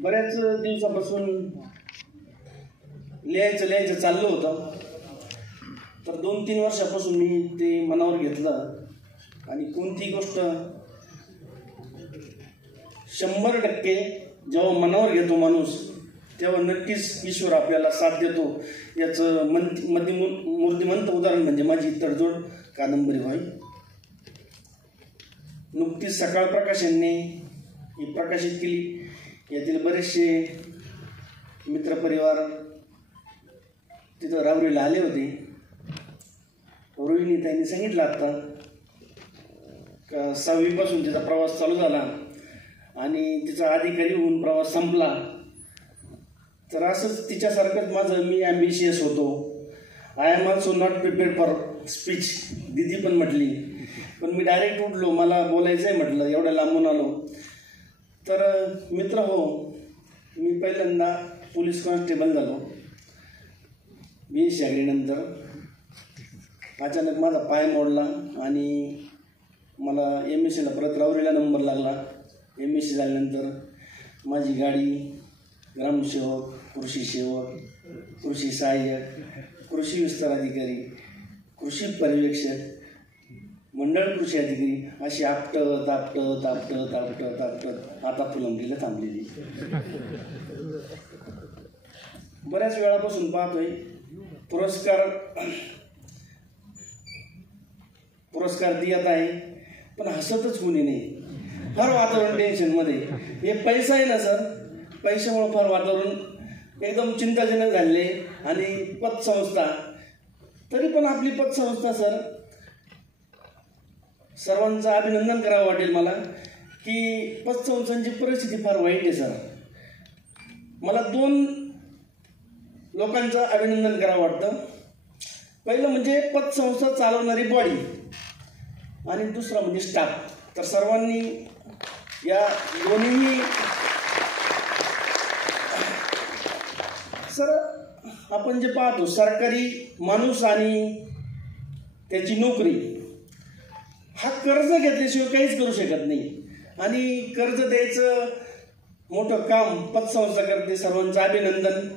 बऱ्याच दिवसापासून लिहायचं चाललं होतं, तर 2-3 वर्षापासून मी ते मनावर घेतलं. आणि कोणती गोष्ट 100% जेव्हा मनावर घेतो माणूस तेव्हा नक्कीच ईश्वर आपल्याला साथ देतो. याचं मूर्तिमंत उदाहरण म्हणजे माझी तडजोड कादंबरी होय. नुकतीच सकाळ प्रकाशनने ही प्रकाशित केली. यातील बरेचसे मित्रपरिवार तिथं रावरीला आले होते. रोहिणी त्यांनी सांगितलं आता का 6वीपासून तिचा प्रवास चालू झाला आणि तिचा अधिकारी होऊन प्रवास संपला. तर असंच तिच्यासारखंच मी ॲम्बिशियस होतो. I am also not prepared for speech दिदी पण म्हटली. पण मी डायरेक्ट उठलो, मला बोलायचं आहे म्हटलं, एवढ्या लांबून आलो. तर मित्र हो, मी पहिल्यांदा पोलीस कॉन्स्टेबल झालो BSc ॲग्रीनंतर. अचानक माझा पाय मोडला आणि मला MScला परत रावरीला नंबर लागला. MSc झाल्यानंतर माझी गाडी ग्रामसेवक, कृषी सेवक, कृषी सहाय्यक, कृषी विस्तार अधिकारी, कृषी पर्यवेक्षक, मंडळ कृषी अधिकारी अशी आपटत आता फुलंबरीला थांबलेली. बऱ्याच वेळापासून पाहतोय पुरस्कार देत आहे, पण हसतच कोणी नाही. फार वातावरण टेन्शनमध्ये. हे पैसा आहे ना सर, पैशामुळे फार वातावरण एकदम चिंताजनक झाले. आणि पतसंस्था, तरी पण आपली पतसंस्था सर, सर्वांचं अभिनंदन करावं वाटेल मला की पतसंस्थांची परिस्थिती फार वाईट आहे सर. मला 2 लोकांचं अभिनंदन करावं वाटतं. पहिलं म्हणजे पतसंस्था चालवणारी बॉडी आणि दुसरा म्हणजे स्टाफ. तर सर्वांनी या दोन्ही सर, आपण जे पाहतो सरकारी माणूस आणि त्याची नोकरी, हा कर्ज घेतल्याशिवाय काहीच करू शकत नाही. आणि कर्ज द्यायचं मोठं काम पतसंस्था करते. सर्वांचं अभिनंदन.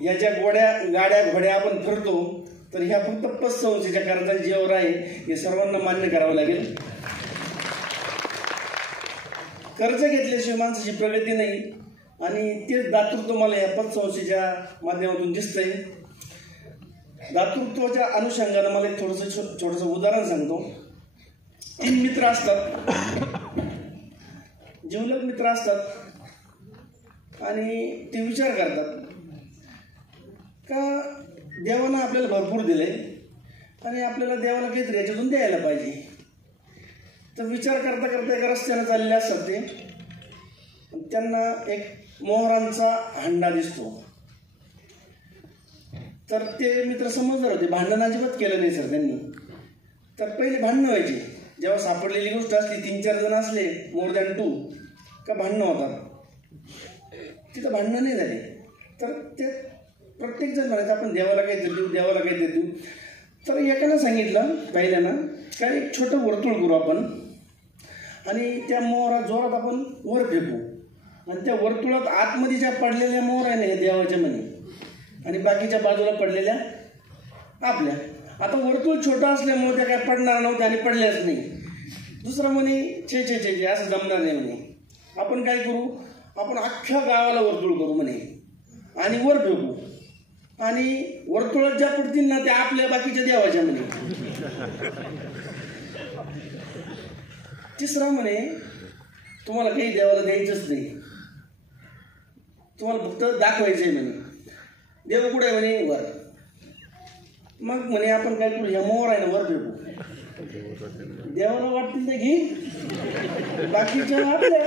या ज्या गाड्या घोड्या आपण फिरतो, तर ह्या फक्त पतसंस्थेच्या कर्जाची जीवावर आहे, हे सर्वांना मान्य करावं लागेल. कर्ज घेतल्याशिवाय माणसाची प्रगती नाही. आणि तेच दातृत्व मला या पतसंस्थेच्या माध्यमातून दिसतंय. दातृत्वाच्या अनुषंगानं मला एक छोटंसं उदाहरण सांगतो. 3 मित्र असतात, जिवलग मित्र असतात, आणि ते विचार करतात का देवानं आपल्याला भरपूर दिले आणि आपल्याला देवाला काहीतरी याच्यातून द्यायला पाहिजे. तर विचार करता करता एका रस्त्यानं चाललेले असतात ते. त्यांना एक मोहरांचा हंडा दिसतो. तर ते मित्र समजदार होते, भांडण अजिबात केलं नाही सर त्यांनी. तर पहिले भांडणं व्हायचे. जेव्हा सापडलेली गोष्ट असली, 3-4 जण असले, मोर दॅन 2, का भांडणं होतात. तिथं भांडणं नाही झाले. तर ते प्रत्येक जण म्हणायचं आपण देवाला काहीतरी देऊ, देवाला काहीतरी देऊ. तर एकानं सांगितलं पहिल्यानं का एक छोटं वर्तुळ करू आपण आणि त्या मोहरा जोरात आपण वर फेकू आणि त्या वर्तुळात आतमध्ये ज्या पडलेल्या मोहर आहे ना हे देवाच्या म्हणे, आणि बाकीच्या बाजूला पडलेल्या आपल्या. आता वर्तुळ छोटं असल्यामुळे त्या काय पडणार नव्हत्या आणि पडल्याच नाही. दुसरं म्हणे छे असं जमणार नाही म्हणे. आपण काय करू, आपण अख्ख्या गावाला वर्तुळ करू म्हणे आणि वर फेकू, आणि वर्तुळात ज्या पडतील ना त्या आपल्या बाकीच्या देवाच्या म्हणे. तिसरा म्हणे तुम्हाला काही देवाला द्यायचंच नाही, तुम्हाला फक्त दाखवायचं आहे म्हणे. देव कुठे आहे म्हणे, वर. मग म्हणे आपण काय करू, ह्या मोहर आहे ना वर फेकू, देवाला वाटतील ते घे, बाकीच्या आपल्या.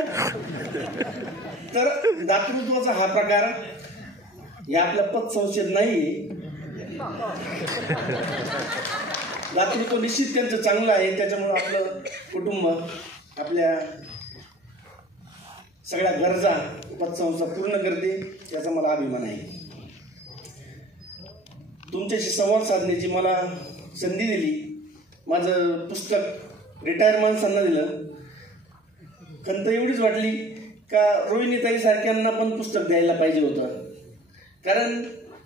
तर दातृत्वाचा हा प्रकार या आपल्या पतसंस्थेत नाही. दातृत्व निश्चित त्यांचं चांगलं आहे. त्याच्यामुळं आपलं कुटुंब, आपल्या सगळ्या गरजा पतसंस्था पूर्ण करते, याचा मला अभिमान आहे. तुमच्याशी संवाद साधण्याची मला संधी दिली. माझं पुस्तक रिटायर माणसांना दिलं. खंत एवढीच वाटली का रोहिणीताई सारख्यांना पण पुस्तक द्यायला पाहिजे होतं, कारण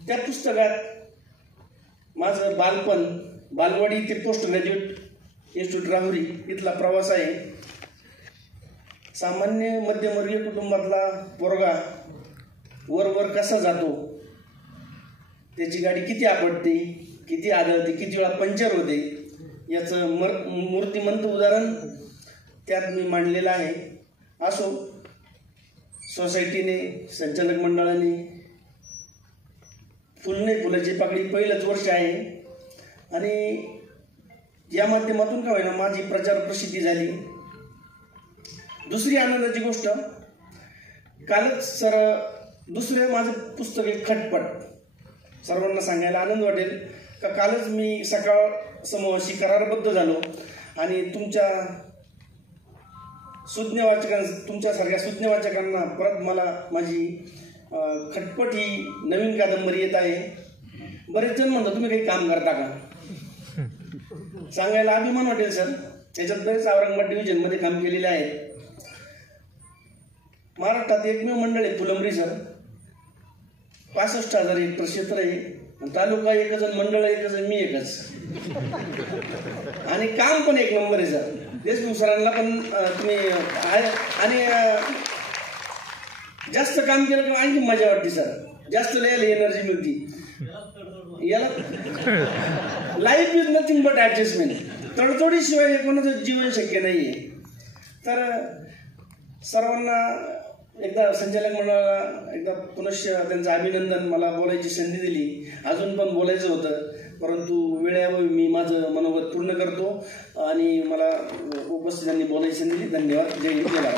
त्या पुस्तकात माझं बालपण, बालवाडी ते पोस्ट ग्रॅज्युएट इन्स्टिट्यूट राहुरी इथला प्रवास आहे. सामान्य मध्यमवर्गीय कुटुंबातला पोरगा वर कसा जातो, त्याची गाडी किती आपटते, किती आदळते, किती वेळा पंक्चर होते, याचं मूर्तिमंत उदाहरण त्यात मी मांडलेलं आहे. असो, सोसायटीने, संचालक मंडळाने फुलने फुलाची पाकळी पहिलंच वर्ष आहे आणि या माध्यमातून काय होईना माझी प्रचार प्रसिद्धी झाली. दुसरी आनंदाची गोष्ट, कालच सर दुसरं माझं पुस्तक एक खटपट, सर्वांना सांगायला आनंद वाटेल का कालच मी सकाळ समूहाशी करारबद्ध झालो आणि तुमच्यासारख्या सुज्ञ वाचकांना परत मला माझी खटपट ही नवीन कादंबरी येत आहे. बरेच जण म्हणतात तुम्ही काही काम करता का, सांगायला अभिमान वाटेल सर. त्याच्यात बरेच औरंगाबाद डिव्हिजनमध्ये काम केलेले आहे. महाराष्ट्रात एकमेव मंडळ आहे फुलंब्री सर, 65,000 हेक्टर क्षेत्र आहे, तालुका एकच, मंडळ एकच, मी एकच, आणि काम पण एक नंबर आहे सर. देशमुख सरांना पण तुम्ही आहे आणि जास्त काम केलं किंवा आणखी मजा वाटते सर, जास्त लिहायला एनर्जी मिळते. याला life is nothing but adjustment, तडजोडीशिवाय हे कोणाचं जीवन शक्य नाही आहे. तर सर्वांना एकदा संचालक मंडळाला एकदा पुनश्च त्यांचं अभिनंदन. मला बोलायची संधी दिली, अजून पण बोलायचं होतं, परंतु वेळेअभावी मी माझं मनोगत पूर्ण करतो आणि मला उपस्थितांनी बोलायची संधी दिली. धन्यवाद. जय हिंद, जय भारत.